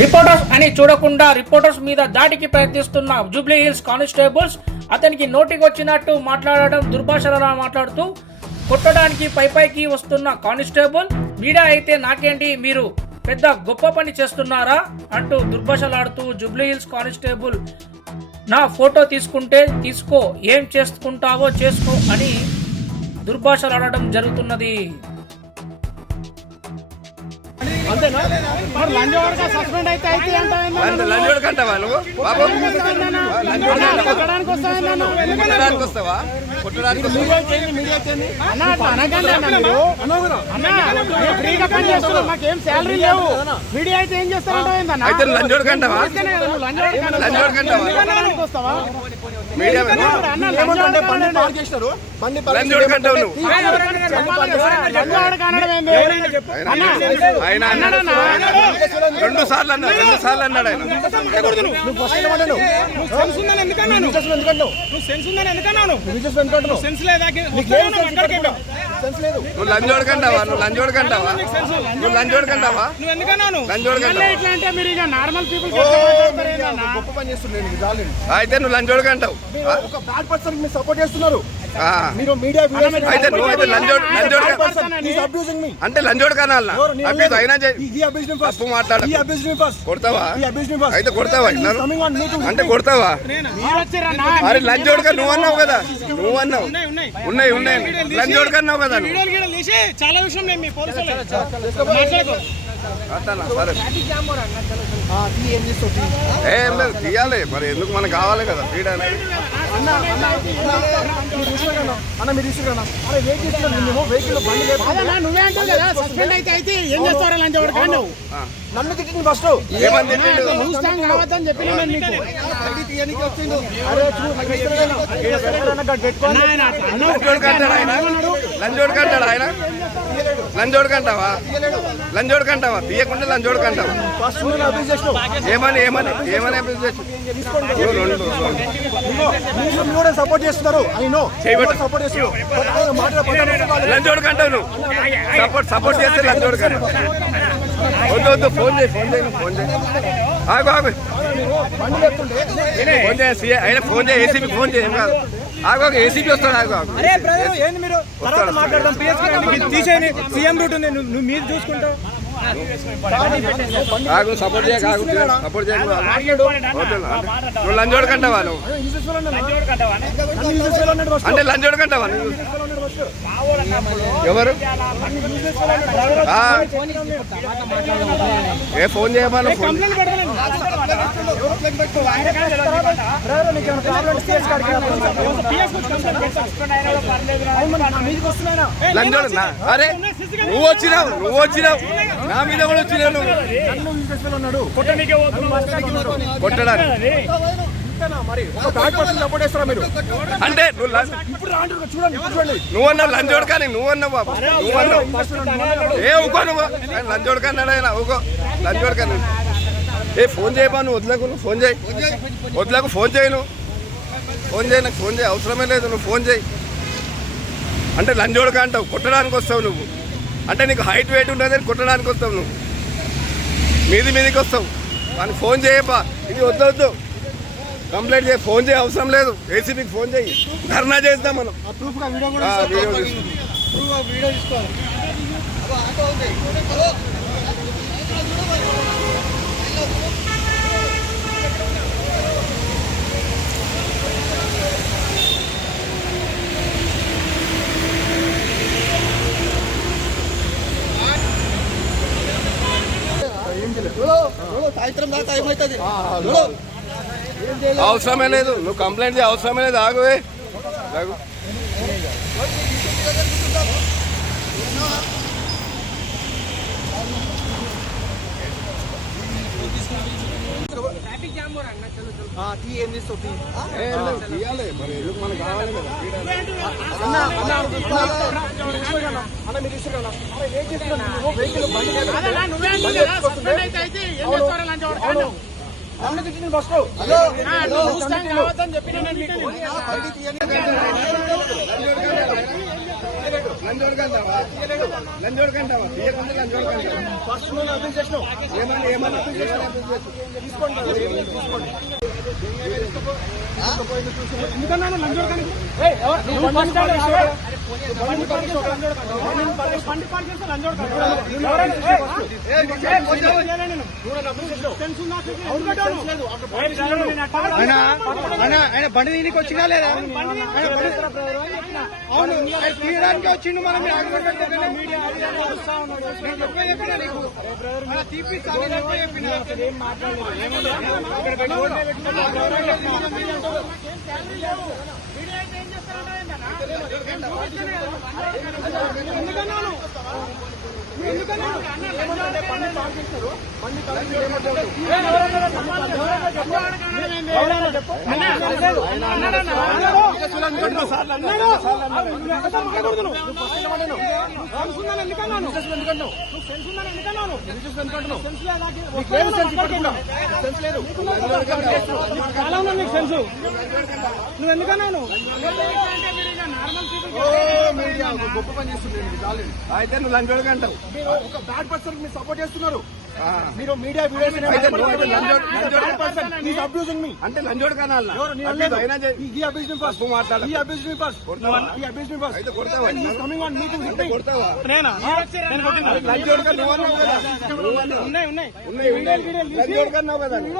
Reporters అని చూడకుండా reporters మీద దాడికి ప్రయత్నిస్తున్న జూబ్లీ హిల్స్ కానిస్టేబుల్స్ అతనికి నోటికి వచ్చినట్టు మాట్లాడడం, దుర్భాషలా మాట్లాడుతూ కొట్టడానికి పైకి వస్తున్న కానిస్టేబుల్ మీడియా అయితే నాకేంటి, మీరు పెద్ద గొప్ప పని చేస్తున్నారా అంటూ దుర్భాషలాడుతూ జూబ్లీ హిల్స్ కానిస్టేబుల్ నా ఫోటో తీసుకుంటే తీసుకో, ఏం చేసుకుంటావో చేసుకో అని దుర్భాషలాడడం జరుగుతున్నది. మాకేం శాలరీ లేవు, మీడియా అయితే ఏం చేస్తారంటే రెండు సార్లు అన్నాడు ఆయన. నువ్వు లంజోడుకంటావా? అయితే నువ్వు లంజోడుకంటావు. సపోర్ట్ చేస్తున్నారు అయితే నువ్వు అంటే అంటే లంజోడు కనాలి అయినా తప్పు మాట్లాడ కొడతావా? అయితే కొడతావా? అంటే కొడతావా? అరే లంజోడుగా నువ్వు అన్నావు కదా, ఉన్నాయి లంజోడు కన్నావు కదా. చాలా విషయం ఏం లేదు, తీయాలి మరి, ఎందుకు మనకు కావాలి కదా ఫ్రీడమ్ అనేది. నన్ను తిట్టింది ఫస్ట్ లంజోడు కంటావా? తీయకుండా లంజోడు కంటావా? ఏమని సపోర్ట్ చేస్తున్నారు. లంజోడు కంటావు నువ్వు, సపోర్ట్ చేస్తే లంజోడు కంటావు. వద్దు ఫోన్ చేయి ఆగు ఆయన ఫోన్ చేయి, ఏసీబీ ఫోన్ చేయి. ఏం కాదు, ఆగు ఏసీబీ వస్తాడు. తీసేయండి, సీఎం రూట్ ఉంది, నువ్వు మీరు చూసుకుంటావు. సపోర్ట్ నువ్వు లంజోడు కంటావా? నువ్వు అంటే లంజోడు కంటావా? ఎవరు ఫోన్ చేయమని లంజోడు? అరే నువ్వు వచ్చినావు నా మీద కూడా వచ్చినావు. కొట్టడానికి అంటే నువ్వన్నావు లంజోడు కానీ, నువ్వన్నావు బాబు, ఏ ఊకో నువ్వు లంజోడు కన్నాడు ఆయన. ఊకో లంజోడు కానీ ఫోన్ చేయబా, నువ్వు వదలకు ఫోన్ చేయి, ఫోన్ చేయి, నాకు ఫోన్ చేయి, అవసరమే లేదు, నువ్వు ఫోన్ చేయి. అంటే లంజోడుగా అంటావు, కొట్టడానికి వస్తావు నువ్వు. అంటే నీకు హైట్ వెయిట్ ఉండదని కొట్టడానికి వస్తావు నువ్వు, మీదికి వస్తావు. కానీ ఫోన్ చేయబ్బా, ఇది వద్దు కంప్లైంట్ చేయి, ఫోన్ చేయి, అవసరం లేదు. ఏసీబీకి ఫోన్ చేయి, ధర్నా చేద్దాం మనం. వీడియో తీసుకోవాలి. సాయంత్రం దాకా ఏమవుతుంది? అవసరమే లేదు, నువ్వు కంప్లైంట్ చేయ అవసరమే లేదు. ఆగువే తీయాలి మరి, ఎందుకు మనకు కావాలి కదా. చెప్పిన లంజోడుకంటావా లంజోడుకంటావా తీయకుండా లంజోడుకంటావా ఫస్ట్ నువ్వు అర్థం చేసినావు ఏమన్నా తీసుకోండి ఎందుకన్నా లంజోడకానికి ఆయన బండి దీనికి వచ్చినా లేదా అవును తీయడానికి వచ్చిండు మనం నువ్వు ఎందుకన్నావు గొప్ప పని చేస్తుంది అయితే నువ్వు లంజోడుకంటావు ఒక బ్యాడ్ పర్సన్ మీరు సపోర్ట్ చేస్తున్నారు మీరు మీడియా అబ్యూజింగ్ మీ అంటే లంజోడు కనాలి అయితే కొడతావా లంజోడు కన్నావు కదా